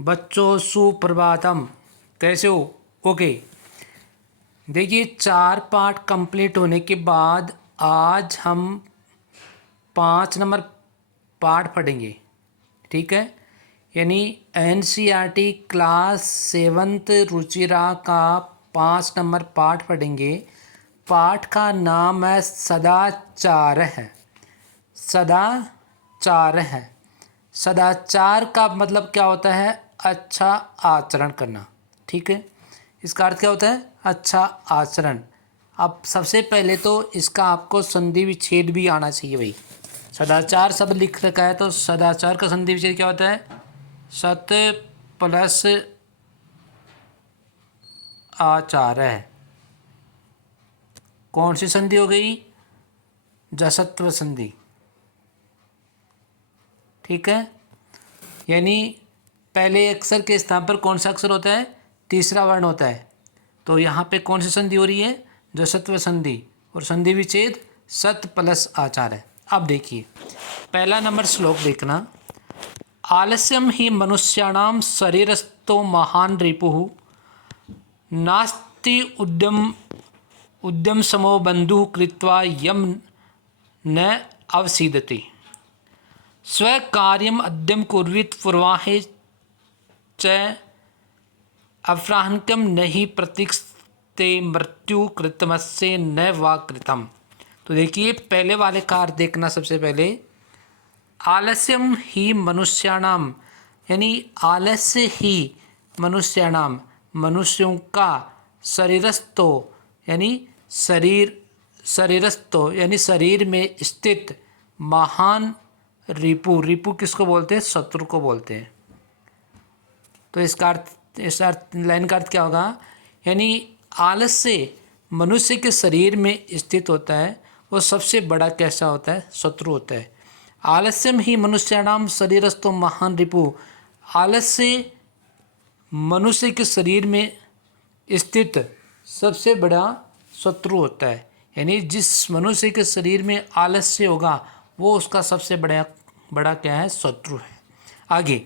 बच्चों सुप्रभातम, कैसे हो? ओके, देखिए 4 पार्ट कंप्लीट होने के बाद आज हम 5 नंबर पार्ट पढ़ेंगे। ठीक है, यानी एनसीईआरटी क्लास 7th रुचिरा का 5 नंबर पार्ट पढ़ेंगे। पाठ का नाम है सदाचार है। सदाचार है। सदाचार का मतलब क्या होता है? अच्छा आचरण करना। ठीक है, इसका अर्थ क्या होता है? अच्छा आचरण। अब सबसे पहले तो इसका आपको संधि विच्छेद भी आना चाहिए भाई। सदाचार सब लिख रखा है तो सदाचार का संधि विच्छेद क्या होता है? सत प्लस आचार है। कौन सी संधि हो गई? जसत्व संधि। ठीक है, यानी पहले अक्षर के स्थान पर कौन सा अक्षर होता है? तीसरा वर्ण होता है। तो यहाँ पे कौन सी संधि हो रही है? जसत्व संधि। और संधि विच्छेद सत प्लस आचार है। अब देखिए पहला नंबर श्लोक देखना। आलस्यम ही मनुष्याणाम शरीरस्थो महान रिपुः नास्ति उद्यम समो बंधु कृत्वा यम न अवसीदति स्वकार्यम अद्यम कुर्वीत पूर्वाहे च अफ्राहनकम नहीं प्रतीक्षते मृत्यु कृतमस्य न वा कृतम। तो देखिए पहले वाले का अर्थ देखना। सबसे पहले आलस्यम ही मनुष्याणाम, यानी आलस्य ही मनुष्याणाम, मनुष्यों का, शरीरस्थो यानी शरीरस्थो यानी शरीर में स्थित, महान रिपु, रिपु किसको बोलते हैं? शत्रु को बोलते हैं। तो इसका अर्थ, इस अर्थ लाइन का अर्थ क्या होगा? यानी आलस्य मनुष्य के शरीर में स्थित होता है, वो सबसे बड़ा कैसा होता है? शत्रु होता है। आलस्यम ही मनुष्याणाम शरीरस्थो महान रिपु, आलस्य मनुष्य के शरीर में स्थित सबसे बड़ा शत्रु होता है। यानी जिस मनुष्य के शरीर में आलस्य होगा वो उसका सबसे बड़ा क्या है? शत्रु है। आगे,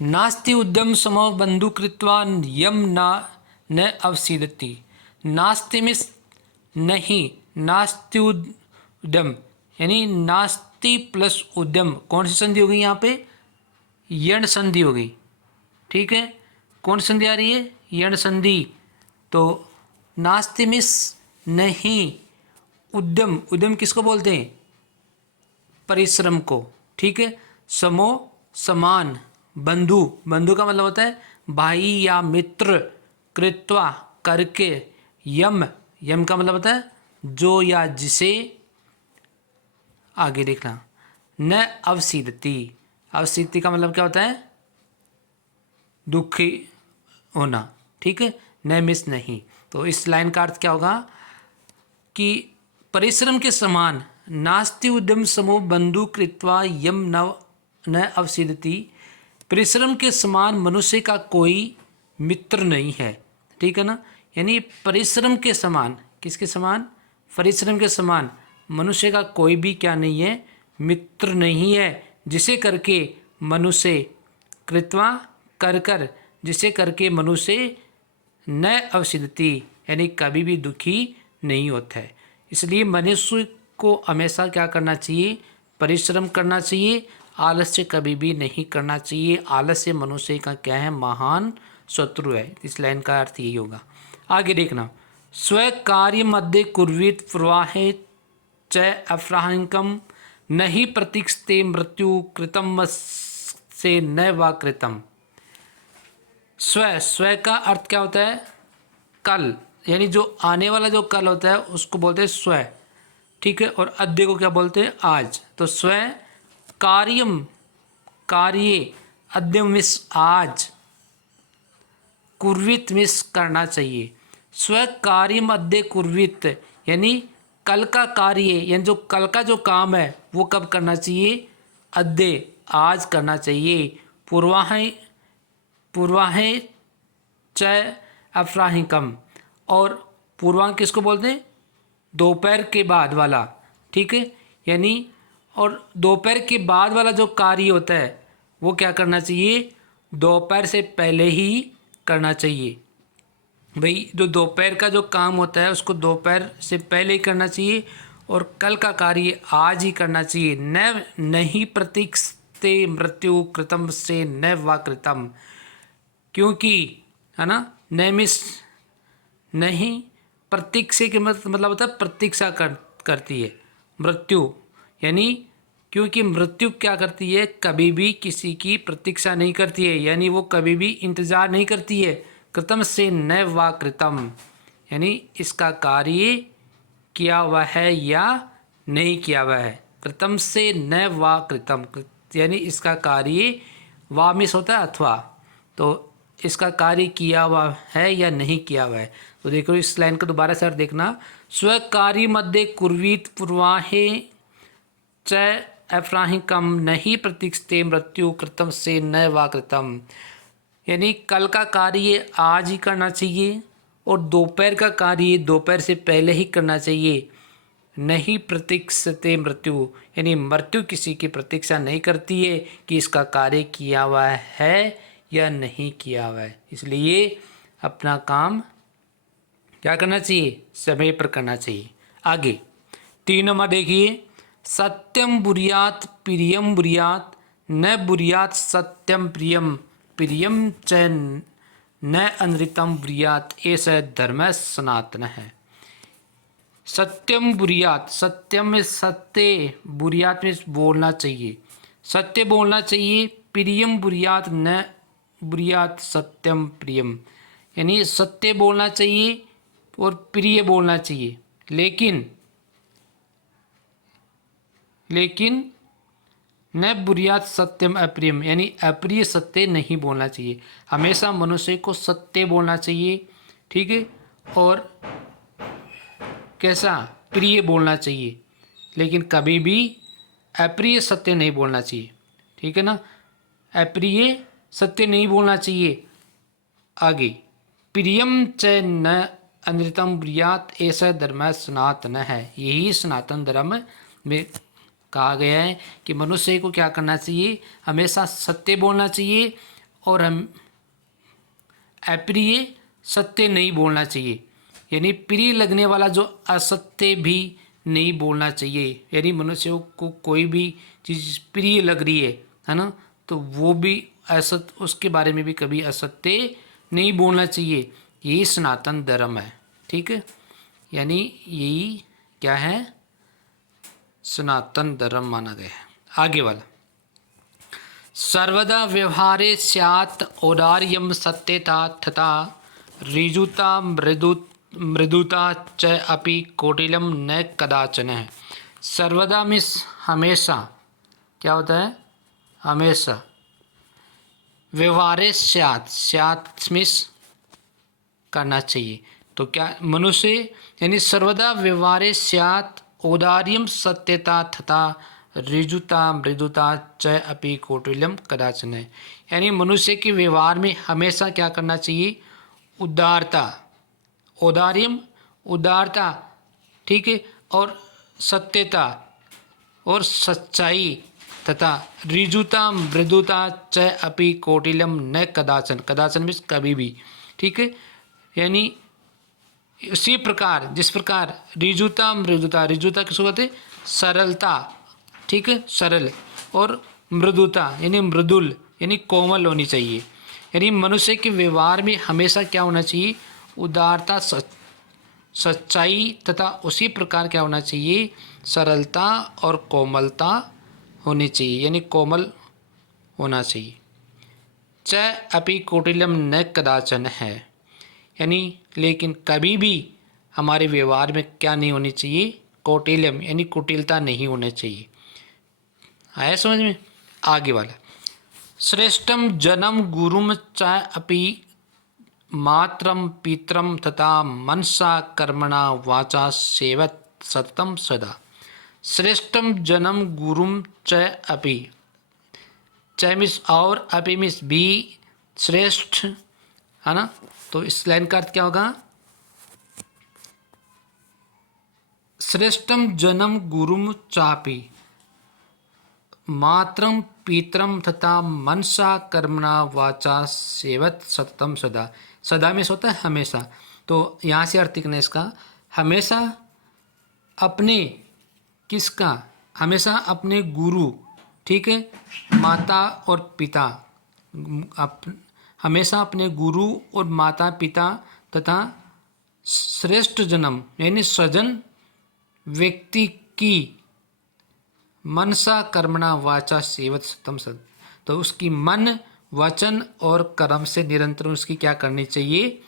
नास्ति उद्यम समो बंधु कृत्वा यम न अवसीदति। नास्ति में नहीं, नास्ति उद्यम यानी नास्ति प्लस उद्यम, कौन सी संधि हो गई यहाँ पे? यण संधि हो गई। ठीक है, कौन संधि आ रही है? यण संधि। तो नास्ति मिस नहीं, उद्यम, उद्यम किसको बोलते हैं? परिश्रम को। ठीक है, समो समान, बंधु, बंधु का मतलब होता है भाई या मित्र, कृत्वा करके, यम, यम का मतलब होता है जो या जिसे। आगे देखना, न अवसीदति, अवसीदति का मतलब क्या होता है? दुखी होना। ठीक है, न मिस नहीं। तो इस लाइन का अर्थ क्या होगा कि परिश्रम के समान, नास्ति उद्यम समो बंधु कृत्वा यम न अवसीदति, परिश्रम के समान मनुष्य का कोई मित्र नहीं है। ठीक है ना, यानी परिश्रम के समान, किसके समान? परिश्रम के समान मनुष्य का कोई भी क्या नहीं है? मित्र नहीं है। जिसे करके मनुष्य, कृत्वा कर, जिसे करके मनुष्य न अवसिद्धति यानी कभी भी दुखी नहीं होता है। इसलिए मनुष्य को हमेशा क्या करना चाहिए? परिश्रम करना चाहिए। आलस्य कभी भी नहीं करना चाहिए। आलस्य मनुष्य का क्या है? महान शत्रु है। इस लाइन का अर्थ यही होगा। आगे देखना, स्व कार्य मध्य कुर्वीत प्रवाहे च अफ्राहंकम नहीं प्रतीक्षते मृत्यु कृतम से न वा कृतम। स्व, स्व का अर्थ क्या होता है? कल, यानी जो आने वाला जो कल होता है उसको बोलते हैं स्व। ठीक है, और अद्य को क्या बोलते हैं? आज। तो स्व कार्यम, कार्य, अद्य मिस आज, कुर्वित मिस करना चाहिए। स्व कार्यम अद्य कुर्वित यानी कल का कार्य, यानी जो कल का जो काम है वो कब करना चाहिए? अद्य, आज करना चाहिए। पूर्वाहे च अफ्राहिकम, और पूर्वांग किसको बोलते हैं? दोपहर के बाद वाला। ठीक है, यानी और दोपहर के बाद वाला जो कार्य होता है वो क्या करना चाहिए? दोपहर से पहले ही करना चाहिए। भाई जो दोपहर का जो काम होता है उसको दोपहर से पहले ही करना चाहिए, और कल का कार्य आज ही करना चाहिए। न नहीं प्रतीक्षते मृत्यु कृतम से न वा कृतम, क्योंकि है ना, न मिस नहीं, प्रतीक्षा के मतलब होता है प्रतीक्षा करती है मृत्यु, यानी क्योंकि मृत्यु क्या करती है, कभी भी किसी की प्रतीक्षा नहीं करती है, यानी वो कभी भी इंतजार नहीं करती है। कृतम से न वा कृतम, यानी इसका कार्य किया हुआ है या नहीं किया हुआ है। कृतम से न वा कृतम, यानी इसका कार्य, वा मिस होता है अथवा, तो इसका कार्य किया हुआ है या नहीं किया हुआ है। तो देखो इस लाइन को दोबारा सर देखना, स्वकार्य मध्य कुर्वीत पूर्वाहे च अफ्राहिकम नहीं प्रतीक्षते मृत्यु कृतम से न वा कृतम, यानी कल का कार्य आज ही करना चाहिए और दोपहर का कार्य दोपहर से पहले ही करना चाहिए। नहीं प्रतीक्षते मृत्यु, यानी मृत्यु किसी की प्रतीक्षा नहीं करती है कि इसका कार्य किया हुआ है या नहीं किया हुआ है, इसलिए अपना काम क्या करना चाहिए, समय पर करना चाहिए। आगे 3 नंबर देखिए, सत्यम बुरियात प्रियम बुरियात न बुरियात सत्यम प्रियम प्रियम च न अनृतम बुरियात ऐसा धर्म सनातन है। सत्यम बुरियात, सत्यम में सत्य, बुरियात में बोलना चाहिए, सत्य बोलना चाहिए। प्रियम बुरियात न बुरियात सत्यम प्रियम, यानी सत्य बोलना चाहिए और प्रिय बोलना चाहिए, लेकिन न बुरियात सत्यम अप्रियम, यानी अप्रिय सत्य नहीं बोलना चाहिए। हमेशा मनुष्य को सत्य बोलना चाहिए, ठीक है, और कैसा, प्रिय बोलना चाहिए, लेकिन कभी भी अप्रिय सत्य नहीं बोलना चाहिए, ठीक है ना, अप्रिय सत्य नहीं बोलना चाहिए। आगे प्रियम च न अनृतम ब्रियात ऐसा धर्म सनातन है, यही सनातन धर्म में कहा गया है कि मनुष्य को क्या करना चाहिए, हमेशा सत्य बोलना चाहिए और हम अप्रिय सत्य नहीं बोलना चाहिए, यानी प्रिय लगने वाला जो असत्य भी नहीं बोलना चाहिए। यानी मनुष्य को कोई भी चीज़ प्रिय लग रही है ना, तो वो भी असत्य, उसके बारे में भी कभी असत्य नहीं बोलना चाहिए। यही सनातन धर्म है, ठीक है, यानी यही क्या है, सनातन धर्म माना गया है। आगे वाला, सर्वदा व्यवहारे स्यात् औदार्यम सत्यता तथा ऋजुता मृदुता च अपि कौटिल्यम न कदाचन है। सर्वदा मिस हमेशा, क्या होता है, हमेशा। व्यवहारे स्यात्, स्यात् मिस करना चाहिए, तो क्या मनुष्य, यानी सर्वदा व्यवहारे स्यात् औदार्यम सत्यता तथा ऋजुता मृदुता च अपि कौटिल्यम कदाचन है, यानी मनुष्य के व्यवहार में हमेशा क्या करना चाहिए, उदारता, औदार्यम उदारता, ठीक है, और सत्यता और सच्चाई तथा ऋजुता मृदुता च अपि कौटिल्यम न कदाचन, कदाचन में कभी भी, ठीक है, यानी उसी प्रकार जिस प्रकार ऋजुता मृदुता, ऋजुता किसको कहते हैं, सरलता, ठीक है, सरल, और मृदुता यानी मृदुल, यानी कोमल होनी चाहिए। यानी मनुष्य के व्यवहार में हमेशा क्या होना चाहिए, उदारता, सच्चाई तथा उसी प्रकार क्या होना चाहिए, सरलता और कोमलता होनी चाहिए, यानी कोमल होना चाहिए। च अपि कौटिल्यम न कदाचन है, यानी लेकिन कभी भी हमारे व्यवहार में क्या नहीं होनी चाहिए, कौटिल्यम यानी कुटिलता नहीं होनी चाहिए। आया समझ में। आगे वाला, श्रेष्ठम जन्म गुरुम च अपि मात्रम पितरम तथा मनसा कर्मणा वाचा सेवत सततम सदा। श्रेष्ठम जन्म गुरुम च अपि, च मिस और, अपि मिस भी, श्रेष्ठ, है ना, तो इस लाइन का अर्थ क्या होगा, श्रेष्ठम जन्म गुरुम चापी, मात्रम पितरम तथा मनसा कर्मणा वाचा सेवत सततम सदा। सदा में होता है हमेशा, तो यहाँ से अर्थ निकलना इसका, हमेशा अपने किसका, हमेशा अपने गुरु, ठीक है, माता और पिता, हमेशा अपने गुरु और माता पिता तथा श्रेष्ठ जन्म यानी सजन व्यक्ति की मनसा कर्मणा वाचा सेवत सतम सद, तो उसकी मन वचन और कर्म से निरंतर उसकी क्या करनी चाहिए,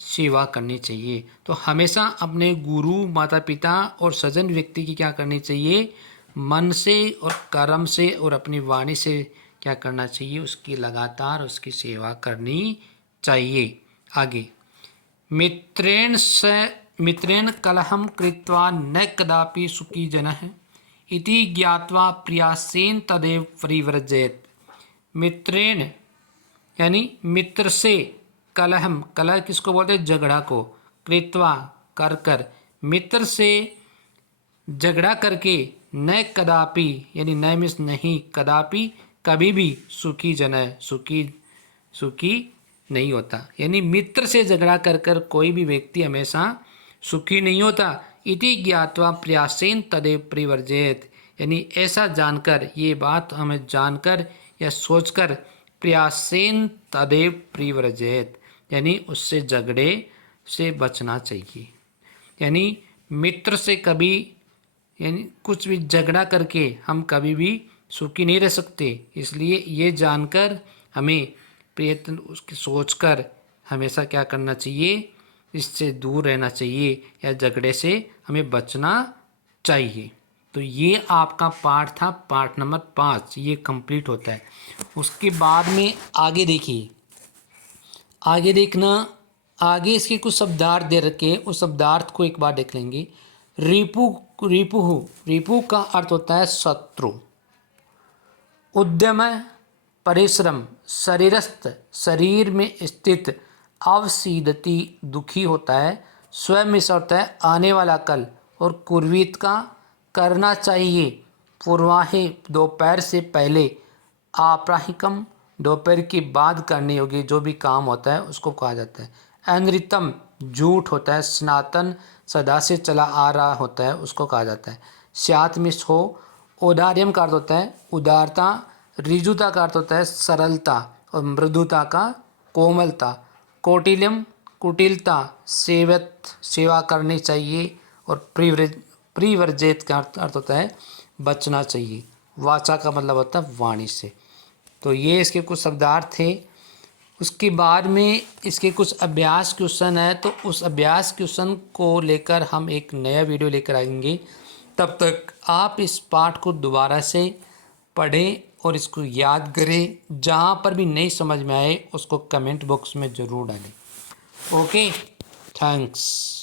सेवा करनी चाहिए। तो हमेशा अपने गुरु माता पिता और सजन व्यक्ति की क्या करनी चाहिए, मन से और कर्म से और अपनी वाणी से क्या करना चाहिए, उसकी लगातार उसकी सेवा करनी चाहिए। आगे, मित्रेण कलहम कृत्वा न कदापि सुखी जनः इति ज्ञात्वा प्रयासेन तदेव परिव्रजेत। मित्रेण यानी मित्र से, कलहम, कलह किसको बोलते हैं, झगड़ा को, कृत्वा कर कर, मित्र से झगड़ा करके, न कदापि यानी न मिस नहीं, कदापि कभी भी, सुखी जन है, सुखी नहीं होता, यानी मित्र से झगड़ा कर कर कोई भी व्यक्ति हमेशा सुखी नहीं होता। इति ज्ञात्वा प्रयासेन तदेव परिवर्जेत, यानी ऐसा जानकर, ये बात हमें जानकर या सोचकर, प्रयासेन तदेव परिवर्जेत यानी उससे झगड़े से बचना चाहिए। यानी मित्र से कभी, यानी कुछ भी झगड़ा करके हम कभी भी सुखी नहीं रह सकते, इसलिए ये जानकर हमें प्रयत्न उसकी सोचकर हमेशा क्या करना चाहिए, इससे दूर रहना चाहिए या झगड़े से हमें बचना चाहिए। तो ये आपका पाठ था, पाठ नंबर 5, ये कंप्लीट होता है। उसके बाद में आगे देखिए, आगे देखना, आगे इसके कुछ शब्दार्थ दे रखे, उस शब्दार्थ को एक बार देख लेंगे। रिपु का अर्थ होता है शत्रु, उद्यम परिश्रम, शरीरस्थ शरीर में स्थित, अवसीदति दुखी होता है, स्वयं में होता है आने वाला कल, और कुर्वीत का करना चाहिए, पूर्वाहे दोपहर से पहले, आपराहिकम दोपहर के बाद करने योग्य जो भी काम होता है उसको कहा जाता है, अनृतम झूठ होता है, सनातन सदा से चला आ रहा होता है उसको कहा जाता है, स्यात मिस हो, औदार्यम का अर्थ होता है उदारता, ऋजुता का अर्थ होता है सरलता और मृदुता का कोमलता, कौटिल्यम कुटिलता, सेवा करनी चाहिए, और प्रिवर्जित का अर्थ होता है बचना चाहिए, वाचा का मतलब होता है वाणी से। तो ये इसके कुछ शब्दार्थ थे। उसके बाद में इसके कुछ अभ्यास क्वेश्चन है, तो उस अभ्यास क्वेश्चन को लेकर हम एक नया वीडियो लेकर आएंगे। तब तक आप इस पाठ को दोबारा से पढ़ें और इसको याद करें, जहाँ पर भी नहीं समझ में आए उसको कमेंट बॉक्स में ज़रूर डालें। Okay, thanks.